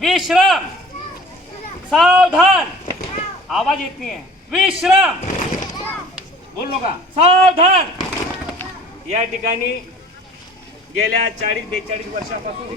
विश्राम। सावधान। आवाज येत नाही विश्राम। बोललो का सावधान। या ठिकाणी गेल्या चाळीस बेचाळीस वर्षापासून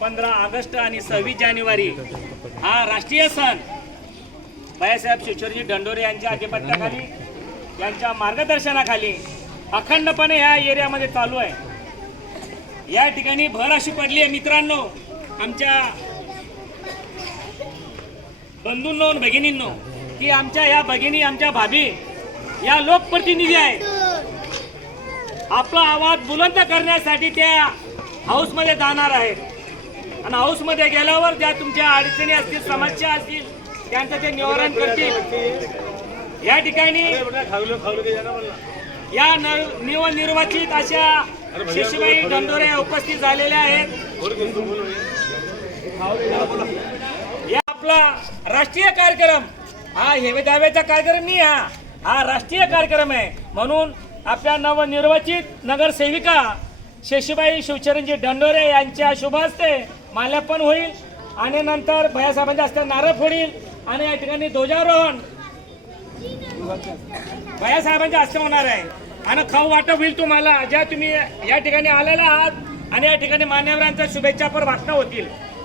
पंधरा ऑगस्ट आणि सव्वीस जानेवारी हा राष्ट्रीय सण बाळासाहेब शिवचरजी दंडोरे यांच्या आधिपत्याखाली यांच्या मार्गदर्शनाखाली अखंडपणे ह्या एरियामध्ये चालू आहे. या ठिकाणी भर अशी पडली आहे मित्रांनो. आमच्या बंधूंनो भगिनींनो की आमच्या या भगिनी आमच्या भाभी या लोकप्रतिनिधी आहेत. आपला आवाज बुलंद करण्यासाठी त्या हाऊसमध्ये जाणार आहेत. आणि हाऊसमध्ये गेल्यावर ज्या तुमच्या अडचणी असतील समस्या असतील त्यांचं ते निवारण करतील. या ठिकाणी या नव- नवनिर्वाचित अशा शिशुबाई दंडोरे उपस्थित झालेल्या आहेत. या आपला राष्ट्रीय कार्यक्रम. हा हेवे दाव्याचा कार्यक्रम नाही हा. हा राष्ट्रीय कार्यक्रम आहे. म्हणून आपल्या नवनिर्वाचित नगरसेविका शशीबाई शिवचरणजी दंडोरे यांच्या शुभ हस्ते माल्यार्पण होईल आणि नंतर भयासाहेबांच्या हस्ते नारळ फोडील आणि या ठिकाणी ध्वजारोहण भयासाहेबांच्या हस्ते होणार आहे. आणि खाऊ वाटप होईल तुम्हाला. ज्या तुम्ही या ठिकाणी आलेला आहात आणि या ठिकाणी मान्यवरांच्या शुभेच्छापर भाषणं होतील.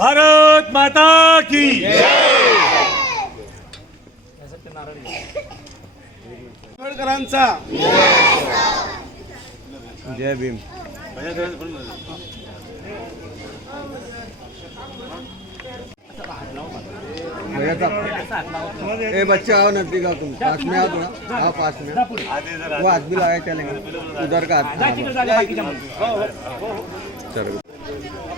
भारत माता की आंबेडकरांचा जय भीम. ए बच्चे आओ नजदीक आओ तुम. पास में आओ थोड़ा. आओ पास में. वो भी लगाए चलेंगे. उधर का. चलो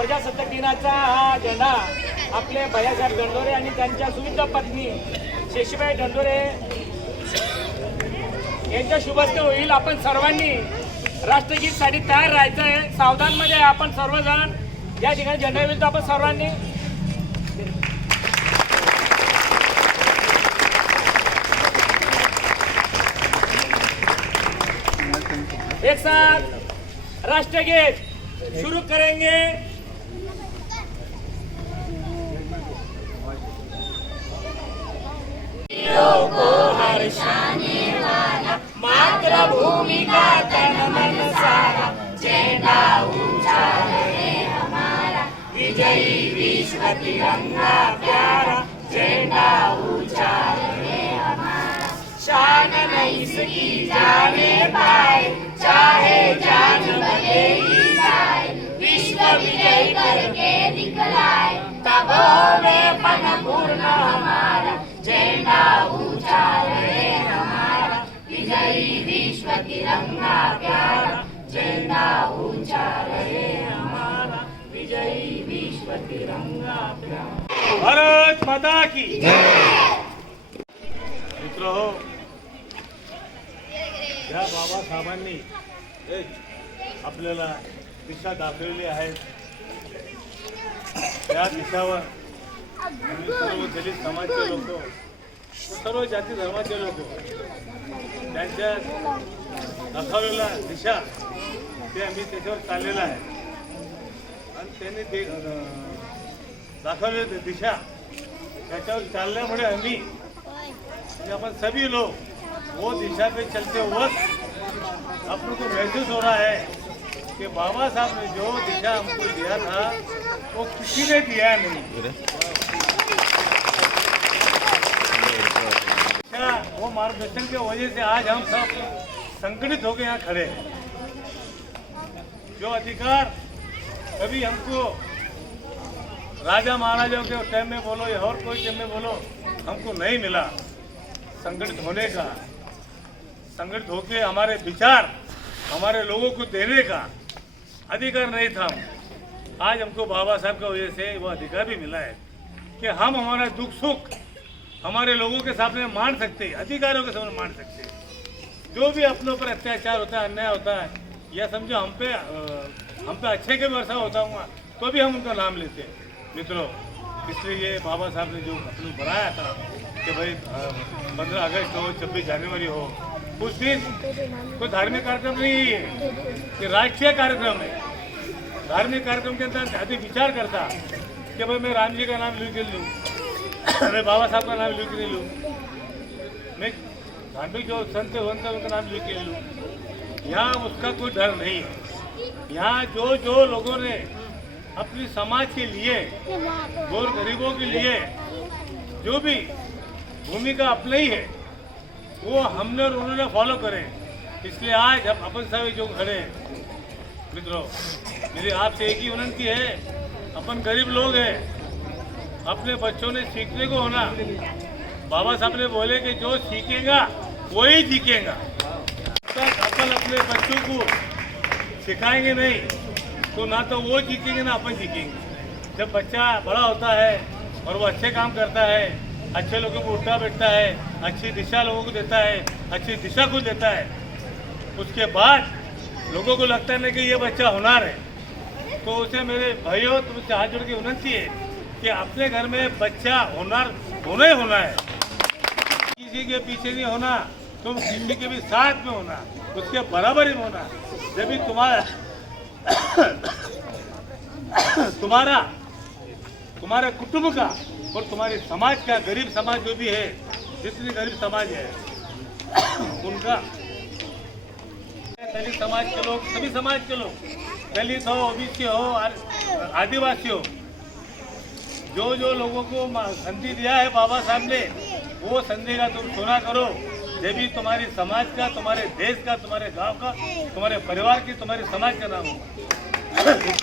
प्रजासत्ताक दिनाचा हा झेंडा आपले भैयासाहेब दंडोरे आणि त्यांच्या सुविधा पत्नी शेशीबाई दंडोरे यांच्या शुभस्ते होईल. आपण सर्वांनी राष्ट्रगीतसाठी तयार राहायचं आहे सावधान म्हणजे आपण सर्वजण. या ठिकाणी झेंडा विरुद्ध आपण सर्वांनी. एक साथ राष्ट्रगीत शुरू करेंगे. मातृभूमि का तन मन सारा झंडा ऊँचा रहे हमारा, विजयी विश्व तिरंगा प्यारा झंडा ऊँचा रहे हमारा। शान नहीं इसकी जाने पाए, चाहे जान भले ऊंचा रहे हमारा विजयी विश्व तिरंगा भारत माता की। मित्र हो या बाबासाहेबांनी एक आपल्याला दिशा दाखवलेली आहे. त्या दिशावर सर्व दलित समाजचे लोक सर्व जाती धर्माचे लोक त्यांच्या दाखवलेला दिशा ते अं, दिशा. त्याच्यावर चालल्यामुळे आम्ही सभी लोग वो दिशा पे चलते वक्त अपन को महसूस हो रहा है कि बाबा साहब ने जो दिशा हमको दिया था वो किसी ने दिया नहीं। का वो मार्गदर्शन की वजह से आज हम सब संगठित होकर यहाँ खड़े हैं। जो अधिकार कभी हमको राजा महाराजाओं के टाइम में बोलो या और कोई टाइम में बोलो, हमको नहीं मिला। संगठित होने का, संगठित होके हमारे विचार, हमारे लोगों को देने का अधिकार नहीं था। आज हमको बाबा साहब की वजह से वो अधिकार भी मिला है कि हम हमारा दुख सुख हमारे लोगों के सामने मान सकते हैं अधिकारियों के सामने मान सकते हैं। जो भी अपने ऊपर अत्याचार होता है, अन्याय होता है या समझो हम पे हम पे अच्छे के वर्षा होता हुआ तो भी हम उनका नाम लेते हैं। मित्रों, इसलिए ये बाबा साहब ने जो अपने बनाया था कि भाई पंद्रह अगस्त हो, छब्बीस जनवरी हो, उस दिन कोई धार्मिक कार्यक्रम नहीं है ये राष्ट्रीय कार्यक्रम है। धार्मिक कार्यक्रम के अंदर आदमी विचार करता कि भाई मैं राम जी का नाम लिख लूँ, मैं बाबा साहब का नाम लिख के लूँ, मैं धार्मिक जो संत वंत उनका नाम लिख के लूँ। यहाँ उसका कोई डर नहीं है। यहाँ जो जो लोगों ने अपनी समाज के लिए, गौर गरीबों के लिए जो भी भूमिका अपनाई है, वो हमने और उन्होंने फॉलो करे। इसलिए आज हम अपन सभी जो खड़े हैं, मित्रों, मेरी आपसे एक ही विनंती है, अपन गरीब लोग हैं, अपने बच्चों ने सीखने को होना। बाबा साहब ने बोले कि जो सीखेगा, वही जब तक अपन अपने बच्चों को सिखाएँगे नहीं तो ना तो वो जीतेंगे, ना अपन जीतेंगे। जब बच्चा बड़ा होता है और वो अच्छे काम करता है, अच्छे लोगों को उठता बैठता है, अच्छी दिशा लोगों को देता है, अच्छी दिशा को देता है, उसके बाद लोगों को लगता है ना कि ये बच्चा होनार है। तो उसे मेरे भाइयों तुमसे हाथ जोड़ के विनंती है कि अपने घर में बच्चा होनार, होना ही होना है। किसी के पीछे नहीं होना। तुम किसी के भी साथ में होना, उसके बराबर ही होना। जब भी तुम्हारा तुम्हारा, तुम्हारे कुटुंब का और तुम्हारे समाज का, गरीब समाज जो भी है, जितनी गरीब समाज है, उनका, दलित समाज के लोग, सभी समाज के लोग, दलित हो, ओबीसी हो आदिवासी हो जो जो लोगों को संधि दिया है बाबा साहब ने, वो संधि का तुम सुना करो। जब भी तुम्हारी समाज का तुम्हारे देश का तुम्हारे गाँव का तुम्हारे परिवार की तुम्हारे समाज का नाम होगा।